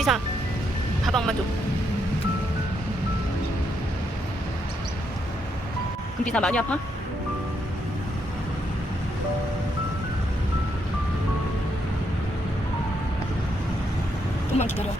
금비사 가방만 줘. 금비사 많이 아파? 좀만 기다려.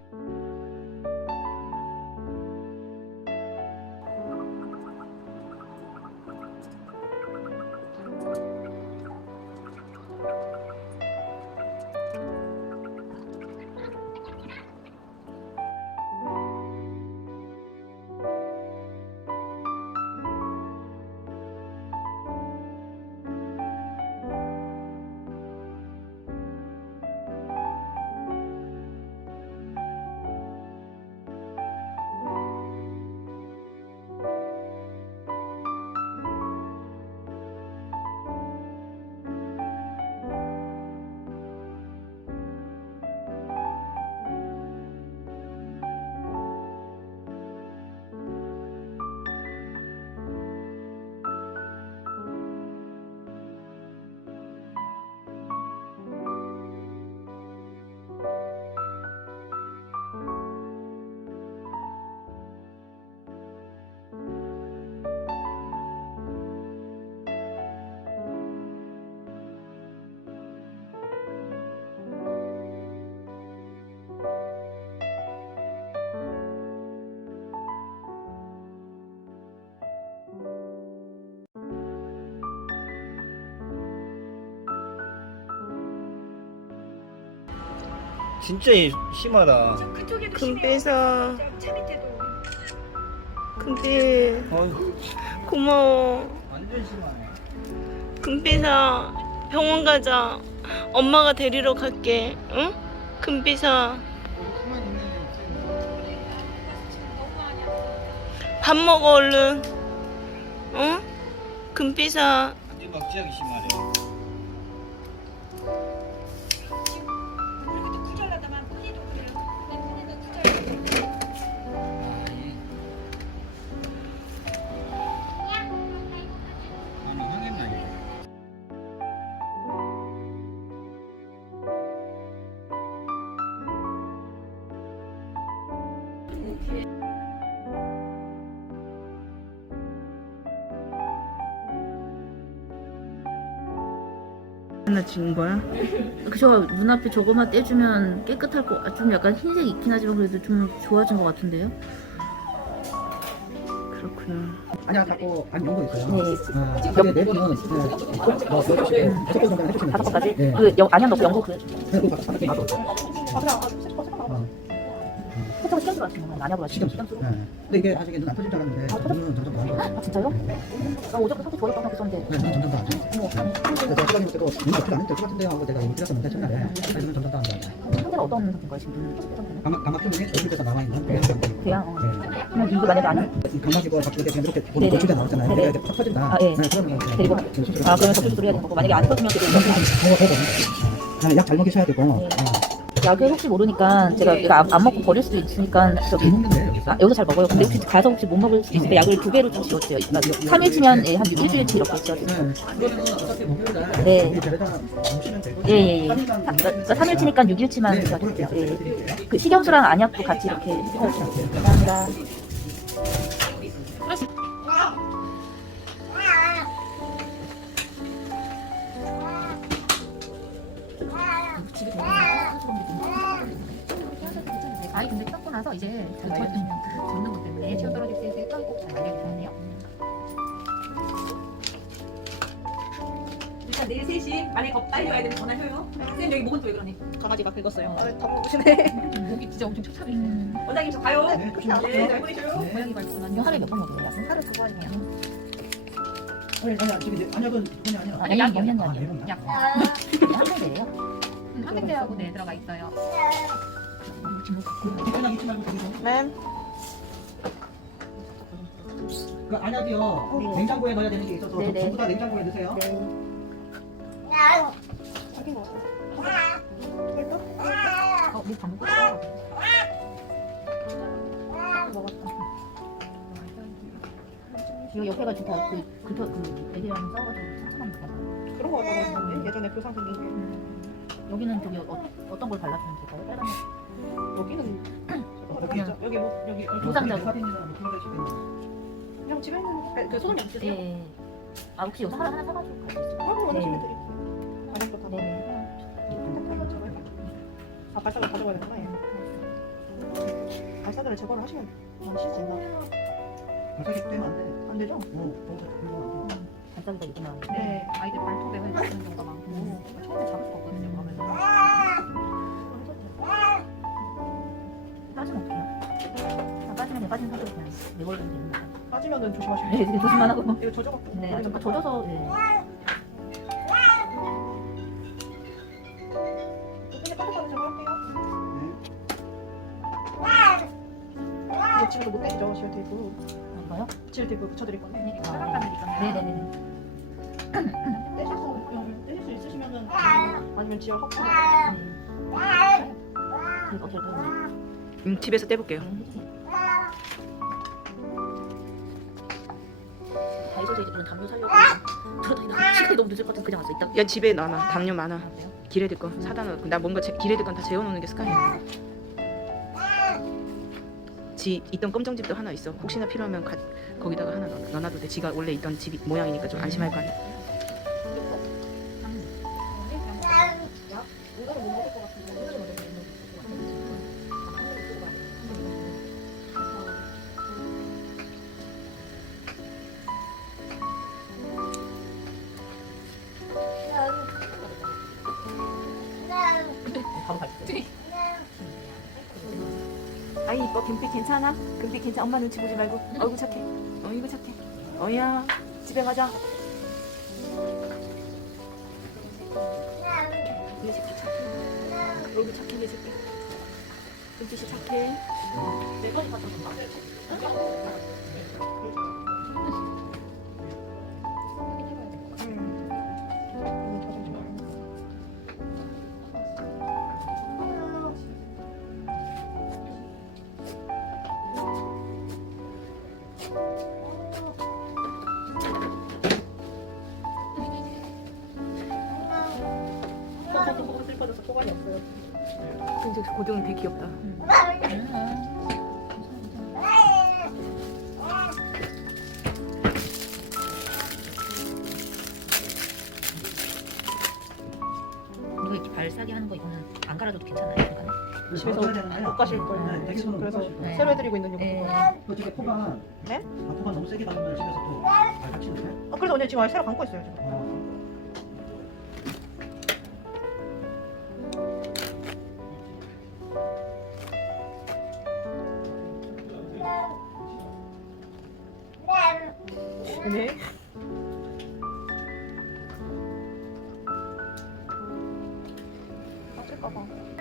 진짜 심하다. 그쪽에도 금비사, 차 밑에도 금비 어휴, 고마워. 완전 심하네. 금비사 병원 가자. 엄마가 데리러 갈게. 응? 금비사 밥 먹어 얼른. 응? 금비사 완전 막지하기 심하네. 하나 찍은 거야? 그저 눈앞에 저거만 떼주면 깨끗할 거, 아, 좀 약간 흰색 있긴 하지만 그래도 좀 좋아진 것 같은데요? 그렇구나. 아니야, 자꾸 안 연거 있어요. 네. 아, 네 번은 네, 뭐 다섯 번 정도 해주시면 다섯 번까지? 네. 그 영, 안양 넣고 연고 그 네, 그거 다섯 개. 어, 세차가? 시점수. 네. 근데 이게 아직 눈안 터질 줄 알았는데 눈은 점점 더안 좋아요. 아 진짜요? 나 어제부터 했었는데 네, 눈은 점점 더안 좋아요. 어머 그래서 제가 시간이 볼 때도 눈이 좋지 않을 것 같은데 하고 제가 얘기 드렸었는데 첫날에 눈은 점점 더안 좋아요. 상태가 어떤 상태인가요 지금 눈 상태는? 감막 감막 표면에 얼굴에서 나와 있는 그런 상태. 그냥 어. 네. 그러면 이거 만약에 안 감막이고 자꾸 이렇게 이렇게. 보는 고추자 나왔잖아요. 네네. 내가 이제 팍 터진다. 아, 예. 네, 그러면 데리고 지금 수술을 아 그러면 접수 해야 되는 거고 만약에 안 터지면 그게. 네, 약잘 먹이셔야 되고. 네. 네. 약을 혹시 모르니까 제가 이거 안, 안 먹고 버릴 수도 있으니까 잘 저기 먹는데 여기서. 아, 여기서 잘 먹어요. 근데 혹시 가서 혹시 못 먹을 수도 있으니까 약을 두 배로 좀 지어주세요. 그러니까 3일치면 예, 한 일주일치 이렇게 지어주세요. 네. 네. 예, 예, 예. 그러니까 3일치니까 6일치만 네, 지어주세요. 그렇게 예. 그 식염수랑 안약도 같이 이렇게 해주세요. 감사합니다. 아이 근데 뜯고 나서 이제 그 젖, 젖는 것 때문에 튀어 떨어질 수 있으니까 꼭잘 알려주셔야 돼요. 일단 내일 3시 만약에 더 빨리 와야 되면 전화해요. 선생님 여기 목은 또 왜 그러니? 강아지가 긁었어요. 아, 다 먹으시네. 목이 진짜 엄청 촉촉해. 음, 원장님 저 가요. 네. 네, 잘 보내셔요. 모양이 밝지만 이거 하루에 몇번 먹어요? 약은? 하루 두 번이요 아니, 아니, 지금 이제 안약은 그게 아니라. 아, 약이 영양 아. 네 번이요? 약. 한 달이에요? 음, 항생제하고 네 들어가 있어요. 그냥 잊지 말고 거기서. 네. 그 안약이요. 냉장고에 넣어야 되는 게 있어서 네, 네. 전부 다 냉장고에 넣으세요. 어, 목 방금 이 옆에가 지금 다 그, 그, 그, 그 애기랑 싸워가지고 상처납니다. 그런 거 같았는데 예전에 교상 게. 여기는 저기 어, 어떤 걸 발라주면 될까요? 빨간 거. 여기는 그냥 여기 뭐 여기 도상자. 사진이나 뭐 집에 있는 그 소금이 없으세요? 예. 아 혹시 여기서 하나 하나 사가지고 갈수 있어요? 그럼 네. 드릴게요. 다른 거다 네네. 아 발사를 가져가야 되구나. 얘. 발사들을 제거를 하시면? 발사기 떼면 안 돼. 안 되죠? 어, 안 돼. 반짝이가 있구나. 네, 아이들 발톱에 회 같은 경우가 많고 처음에 잡을 수 없거든요. 그러면 빠지면 어떡해요? 아, 빠지면 빠진 상태로 그냥 내버려두면 되는 거예요. 빠지면은 조심하시면 네, 돼요. 네, 조심만 하고. 이거 젖어갖고. 네, 아, 좀 젖어서. 이제. 네. 이거 지금도 못 떼죠, 지열 테이프. 뭔가요? 지열 테이프 붙여드릴 건데. 사각관이니까 네네네. 떼실 수, 떼실 수 있으시면은 아니면 지열 확. 이거 어떻게 할까요? 음, 집에서 떼볼게요. 다이소에서 이제 그런 담요 사려고 돌아다니다가 시간이 너무 늦을 것 같아서 그냥 왔어. 이따 야 집에 많아. 담요 많아. 아? 기레들 거 사다 놓고 나 뭔가 제, 기레들 건다 재워놓는 게 습관이야. 지 있던 껌정집도 하나 있어. 혹시나 필요하면 가, 거기다가 하나 넣어, 넣어놔도 돼. 지가 원래 있던 집 모양이니까 좀 안심할 거 아니야. 이거는 못 먹을 것 같은데. 이거는 못 먹을 것 같은데. 아이 이뻐 금빛 괜찮아? 금빛 괜찮아? 엄마 눈치 보지 말고. 얼굴 착해. 어이구 착해. 어이야. 집에 가자 이 새끼 착해. 얼굴 착해 이 새끼. 금빛이 착해. 갔다 온다. 소관이 없어요 근데 고등은 되게 귀엽다. 이거 이렇게 발사기 하는 거 이거는 안 갈아줘도 괜찮아요? 중간에? 집에서 넣어줘야 되는데 못 가실 거예요. 네, 못 그래서. 네. 새로 해드리고 있는 요거 예. 그 되게 포가 네? 아, 포가 너무 세게 박으면 집에서 또발 다치는데? 아, 그래서 언니 지금 아예 새로 감고 있어요 지금 어. 好吧。